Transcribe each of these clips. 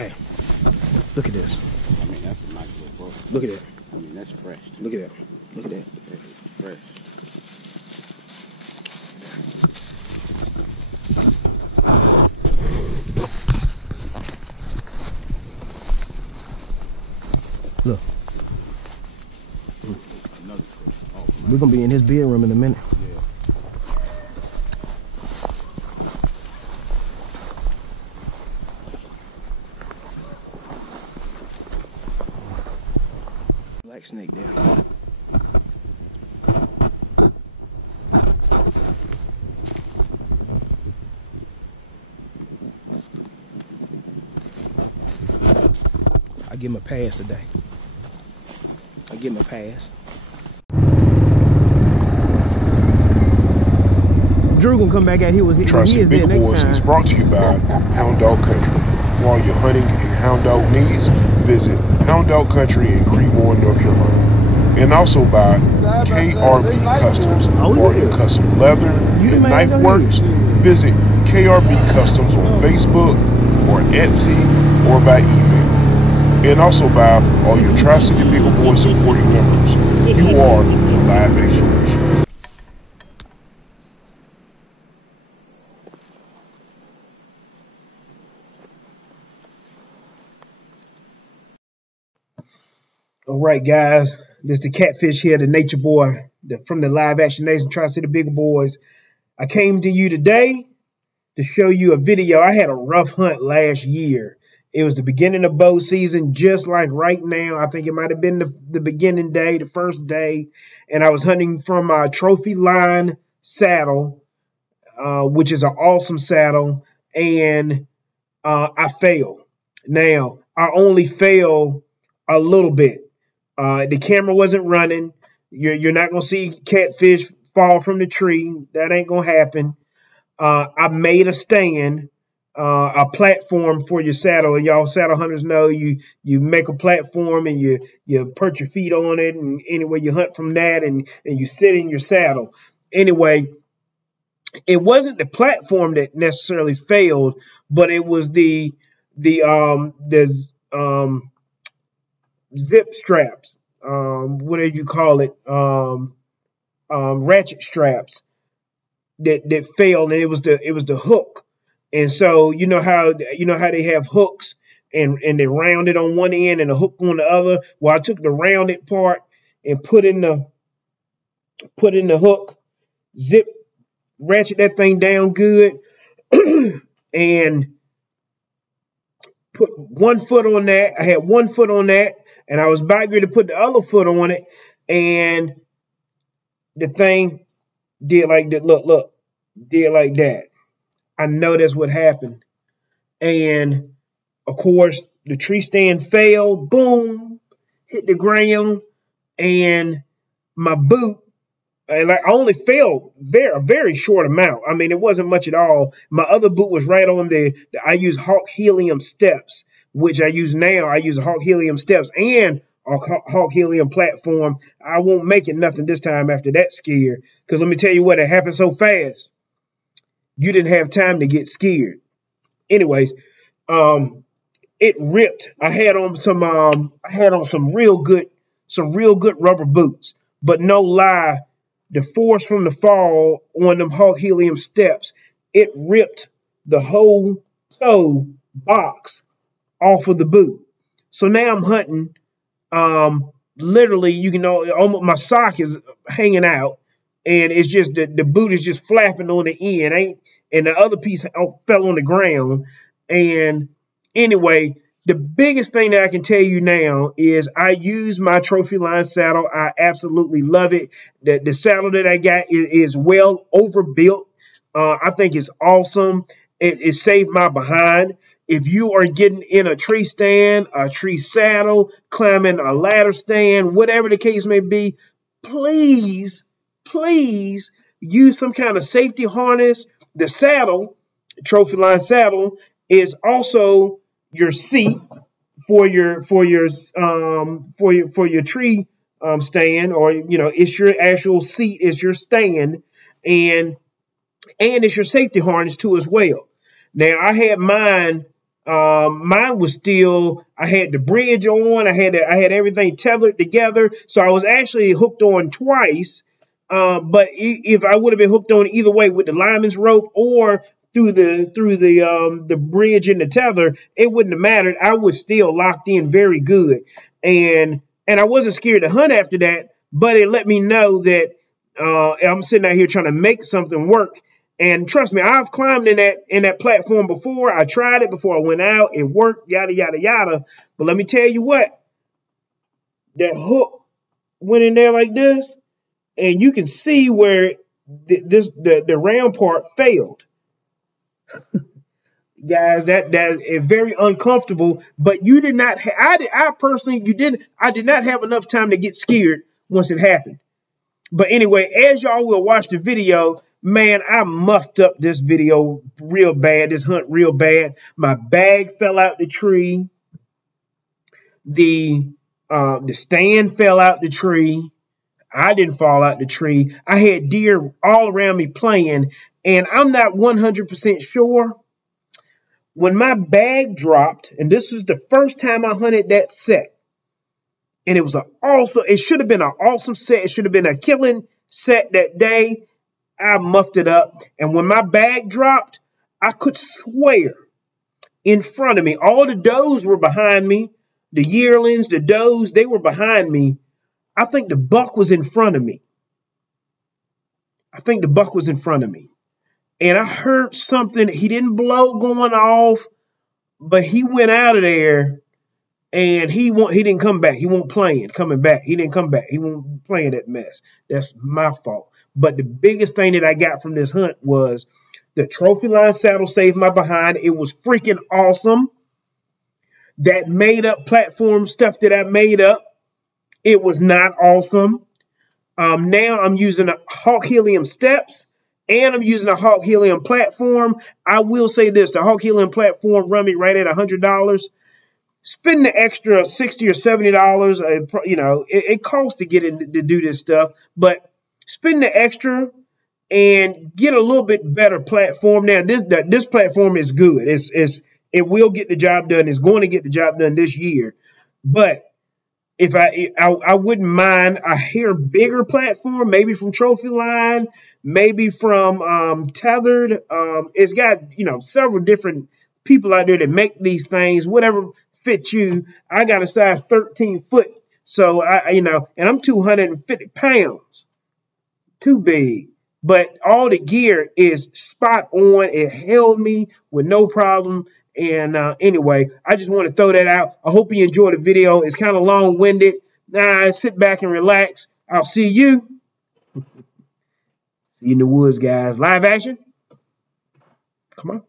Hey, look at this. I mean, that's a nice little book. Look at that. I mean, that's fresh. Look at that. Look at that. That's fresh. Look. Another fish. Oh, We're gonna be in his bedroom in a minute. yeah. Black snake there. I give him a pass today. I give him a pass. Drew gonna come back out here. Tri-City Big Boys is brought to you by Hound Dog Country. For all your hunting and hound dog needs, visit Hound Dog Country in Creedmoor, North Carolina. And also by KRB Customs. For all your custom leather and knife works, visit KRB Customs on Facebook or Etsy or by email. And also by all your Tri-City Big Boys supporting members. You are the LiveAction Nation. All right, guys, this is the Catfish here, the Nature Boy from the LiveAction Nation, Tri-City Big Boys. I came to you today to show you a video. I had a rough hunt last year. It was the beginning of bow season, just like right now. I think it might have been the beginning day, the first day, and I was hunting from my trophy line saddle, which is an awesome saddle, and I failed. Now, I only failed a little bit. The camera wasn't running. You're not going to see catfish fall from the tree. That ain't going to happen. I made a stand, a platform for your saddle. And y'all saddle hunters know you make a platform and you perch your feet on it. And anyway, you hunt from that and you sit in your saddle. Anyway, it wasn't the platform that necessarily failed, but it was the zip straps, whatever you call it, ratchet straps that failed, and it was the hook. And so you know how they have hooks and they're rounded on one end and a hook on the other. Well, I took the rounded part and put in the hook, ratchet that thing down good, and put 1 foot on that. I had 1 foot on that, and I was about ready to put the other foot on it, and the thing did like that. Look, did like that. I know that's what happened. And of course, the tree stand fell, boom, hit the ground, and my boot, and I only fell a very short amount. I mean, it wasn't much at all. My other boot was right on I use Hawk Helium steps, which I use now. I use Hawk Helium steps and a Hawk Helium platform. I won't make it nothing this time after that scare, because let me tell you what, it happened so fast. You didn't have time to get scared. Anyways, it ripped. I had on some real good rubber boots, but no lie, the force from the fall on them Hawk Helium steps, it ripped the whole toe box off of the boot. So now I'm hunting. Literally, you can know, almost my sock is hanging out, and it's just the boot is just flapping on the end, and the other piece fell on the ground. And anyway, the biggest thing that I can tell you now is I use my trophy line saddle. I absolutely love it. The saddle that I got is well overbuilt. I think it's awesome. It saved my behind. If you are getting in a tree stand, a tree saddle, climbing a ladder stand, whatever the case may be, please use some kind of safety harness. The saddle, trophy line saddle, is also your seat for your tree stand, or it's your actual seat, is your stand, and it's your safety harness too as well. Now I had mine Mine was still, I had the bridge on, I had everything tethered together, so I was actually hooked on twice. But if I would have been hooked on either way with the lineman's rope or through the bridge and the tether, it wouldn't have mattered. I was still locked in very good, and I wasn't scared to hunt after that. But it let me know that I'm sitting out here trying to make something work. And trust me, I've climbed in that platform before. I tried it before I went out. It worked, yada yada yada. But let me tell you what, that hook went in there like this, and you can see where the round part failed. Guys, that is very uncomfortable. But you did not. I personally, you didn't. I did not have enough time to get scared once it happened. But anyway, as y'all will watch the video, man, I muffed up this video real bad, this hunt real bad. My bag fell out the tree. The stand fell out the tree. I didn't fall out the tree. I had deer all around me playing, and I'm not 100% sure. When my bag dropped, and this was the first time I hunted that set, and it was it should have been an awesome set. It should have been a killing set that day. I muffed it up. And when my bag dropped, I could swear in front of me, all the does were behind me. The yearlings, the does, they were behind me. I think the buck was in front of me. And I heard something. He didn't blow going off, but he went out of there. And he didn't come back. He won't coming back. He didn't come back. He won't playing that mess. That's my fault. But the biggest thing that I got from this hunt was the trophy line saddle saved my behind. It was freaking awesome. That made up platform stuff that I made up, it was not awesome. Now I'm using a Hawk Helium steps and I'm using a Hawk Helium platform. I will say this, the Hawk Helium platform run me right at $100. Spend the extra $60 or $70, you know, it costs to get in to do this stuff, but spend the extra and get a little bit better platform. Now, this platform is good. It will get the job done. It's going to get the job done this year. But if I wouldn't mind a hair bigger platform, maybe from Trophy Line, maybe from Tethered. It's got, you know, several different people out there that make these things, whatever fit you. I got a size 13 foot, so and I'm 250 pounds, too big. But all the gear is spot on. It held me with no problem. And anyway, I just want to throw that out. I hope you enjoyed the video. It's kind of long-winded. Now sit back and relax. I'll see you. See you in the woods, guys. Live action. Come on.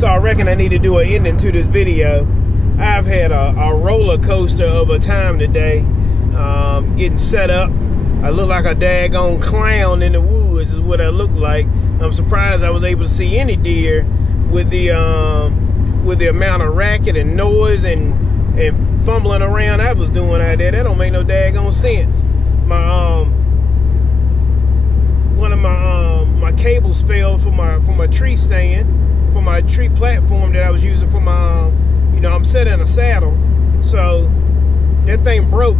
So I reckon I need to do an ending to this video. I've had a roller coaster of a time today, getting set up. I look like a daggone clown in the woods is what I look like. I'm surprised I was able to see any deer with the amount of racket and noise and fumbling around I was doing out there. That don't make no daggone sense. One of my cables fell for my tree stand, for my tree platform that I was using for my you know, I'm set in a saddle, so that thing broke.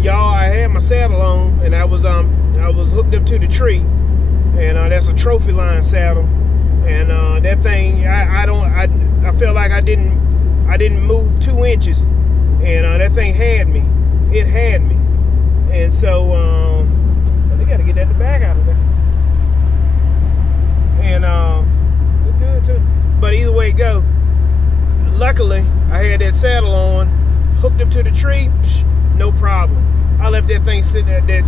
Y'all, I had my saddle on, and I was hooked up to the tree, and that's a trophy line saddle, and that thing, I felt like I didn't move 2 inches, and that thing had me. It had me, and so they got to get that the bag out of there, and we're good too. But either way it go, luckily I had that saddle on, hooked up to the tree, no problem. I left that thing sitting at that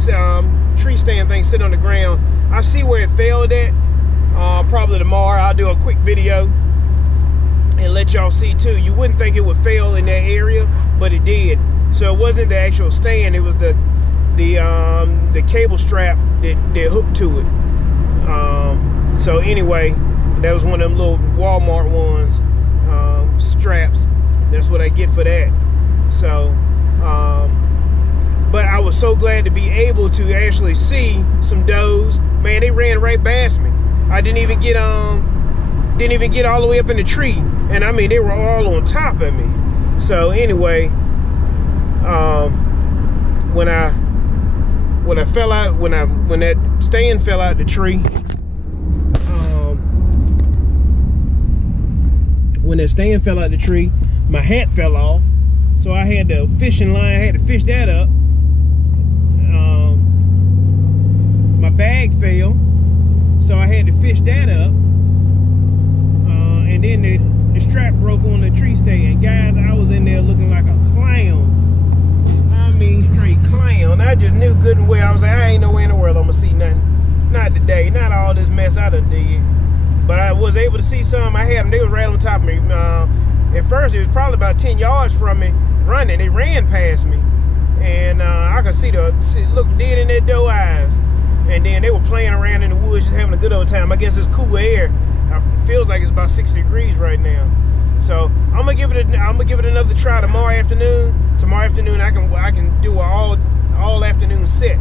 tree stand thing sitting on the ground. I see where it failed at. Probably tomorrow I'll do a quick video and let y'all see too. You wouldn't think it would fail in that area, but it did. So it wasn't the actual stand, it was the cable strap that hooked to it. So anyway, that was one of them little Walmart ones, straps. That's what I get for that. So but I was so glad to be able to actually see some does. Man, they ran right past me. I didn't even get all the way up in the tree, and I mean they were all on top of me. So anyway, when that stand fell out the tree, my hat fell off, so I had the fishing line. I had to fish that up. My bag fell, so I had to fish that up, and then the strap broke on the tree stand. Guys, I was in there looking like a clown. I mean straight clown. I just knew good and well. I was like, I ain't no way in the world I'm gonna see nothing. Not today, not all this mess I done did. But I was able to see some. I had them, they was right on top of me. At first it was probably about 10 yards from me running. They ran past me, and I could look dead in their doe eyes. And then they were playing around in the woods, just having a good old time. I guess it's cool air. It feels like it's about 60 degrees right now. So I'm gonna give it another try tomorrow afternoon. Tomorrow afternoon I can do an all afternoon set.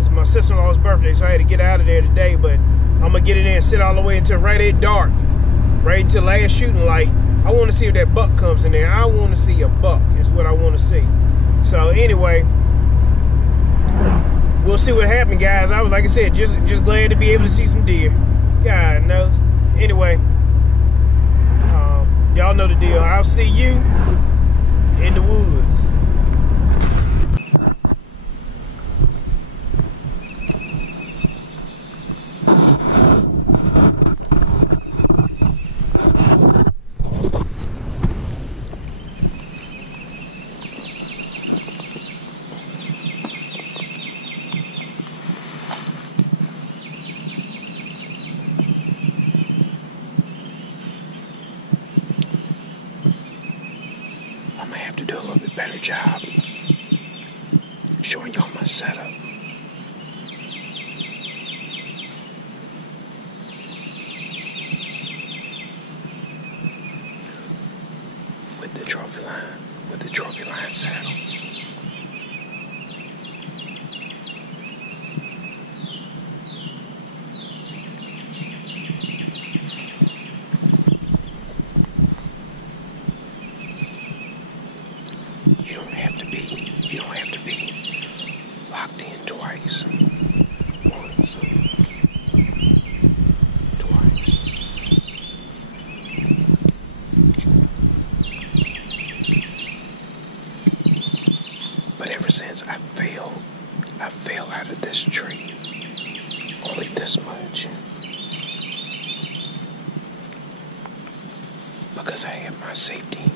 It's my sister-in-law's birthday, so I had to get out of there today. But I'm gonna get in there and sit all the way until right at dark, right until last shooting light. I want to see if that buck comes in there. I want to see a buck. Is what I want to see. So anyway, we'll see what happened, guys. I was, like I said, just glad to be able to see some deer. God knows. Anyway, y'all know the deal. I'll see you in the woods. I'm gonna have to do a little bit better job showing y'all my setup. With the trophy line saddle. You don't have to be locked in twice. Once, twice. But ever since I fell out of this tree, only this much, because I had my safety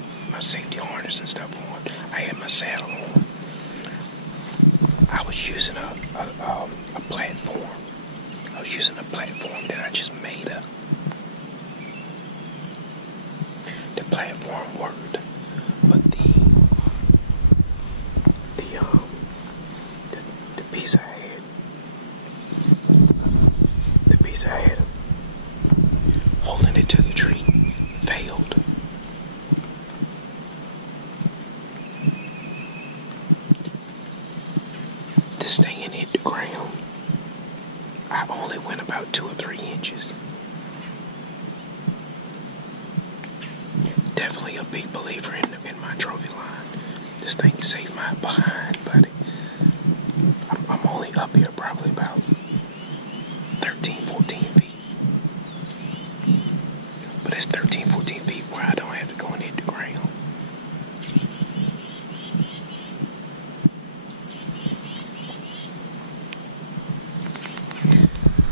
harness and stuff on. I had my saddle on. I was using a platform. I was using a platform that I just made up. platform worked, but the piece I had holding it to the tree failed. This thing hit the ground. I only went about 2 or 3 inches. Definitely a big believer in my trophy line. This thing saved my behind, buddy. I'm only up here probably about 13, 14 feet. But it's 13, 14 feet where I don't have to go and hit the ground.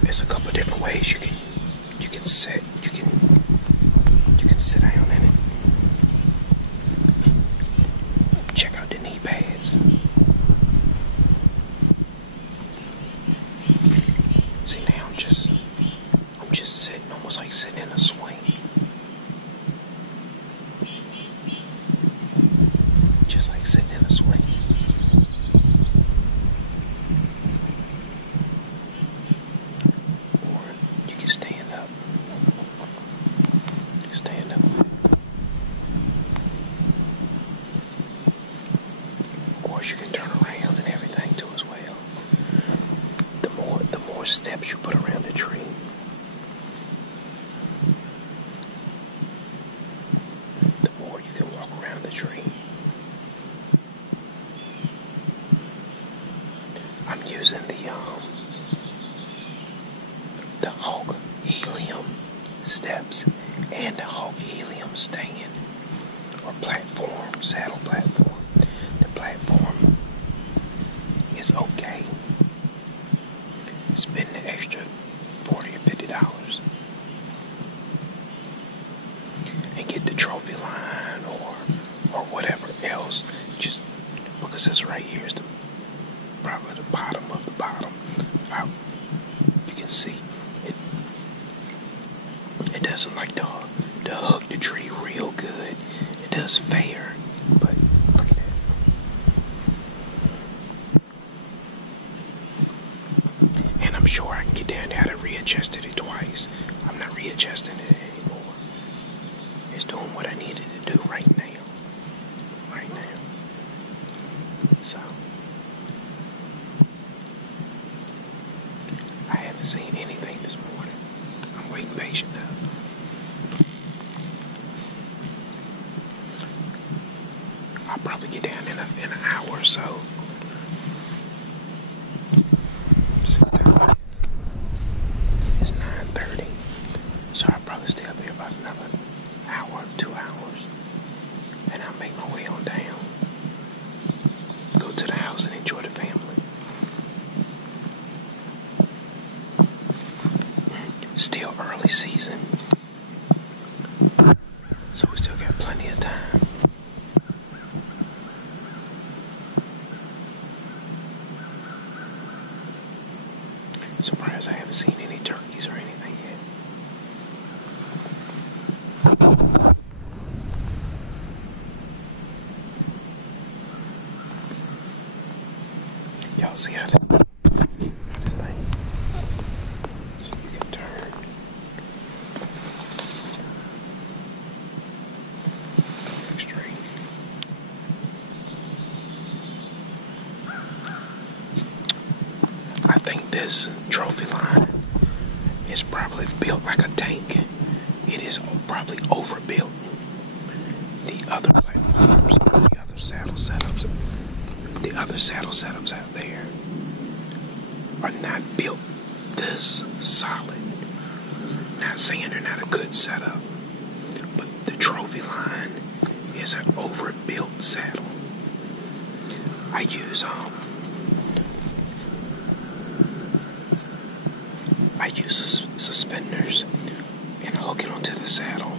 There's a couple different ways you can sit down in it. Check out the knee pads. See, now I'm just sitting, almost like sitting in a swing. Just like sitting in a swing. Or you can stand up. Stand up. Of course, you can turn around and everything too as well. The more steps you put around the tree, the more you can walk around the tree. I'm using the Hog Helium steps and the Hog Helium stand or platform, saddle platform. The platform is okay. Spend the extra $40 or $50 and get the trophy line or whatever else. Just because this right here is probably the bottom of the bottom. You can see it doesn't like to hug the tree real good. It does fair, but look at that. And I'm sure I can get down there. I readjusted it twice. I'm not readjusting it anymore. It's doing what I needed to do right now. Right now. So I haven't seen anything this morning. I'm waiting patient though. I'll probably get down in an hour or so. It's 9:30, so I'll probably stay up here about another hour, 2 hours, and I'll make my way on down. Go to the house and enjoy the family. Still early season, so we still got plenty of time. Surprised I haven't seen any turkeys or anything yet. Y'all see how this thing, so you can turn. Extreme. I think this trophy line is probably built like a tank. It is probably overbuilt. The other platforms, the other saddle setups out there are not built this solid. Not saying they're not a good setup, but the trophy line is an overbuilt saddle. I use suspenders and hook it onto the saddle.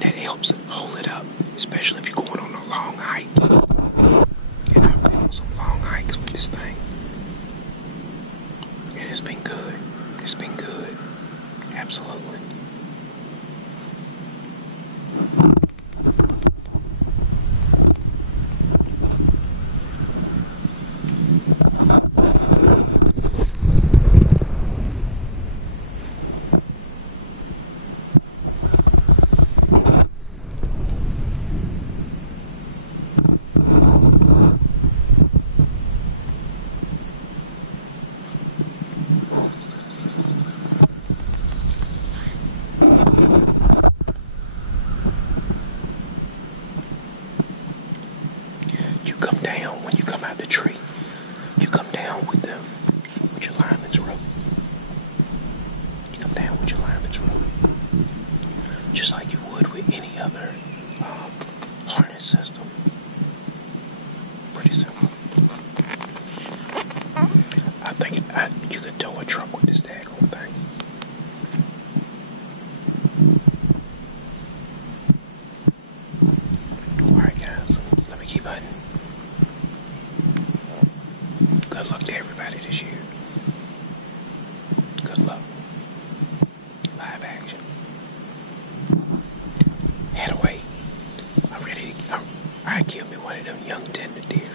That helps hold it up, especially if you're going on a long hike. And I've been on some long hikes with this thing. And it's been good. It's been good. Absolutely. come down when you come out the tree. You come down with your lineman's rope. You come down with your lineman's rope. Just like you would with any other harness system. Pretty simple. I think you could tow a truck with this daggone thing. Alright guys, let me keep hunting. Good luck to everybody this year. Good luck. Live action. Head away. I killed me one of them young tender deer.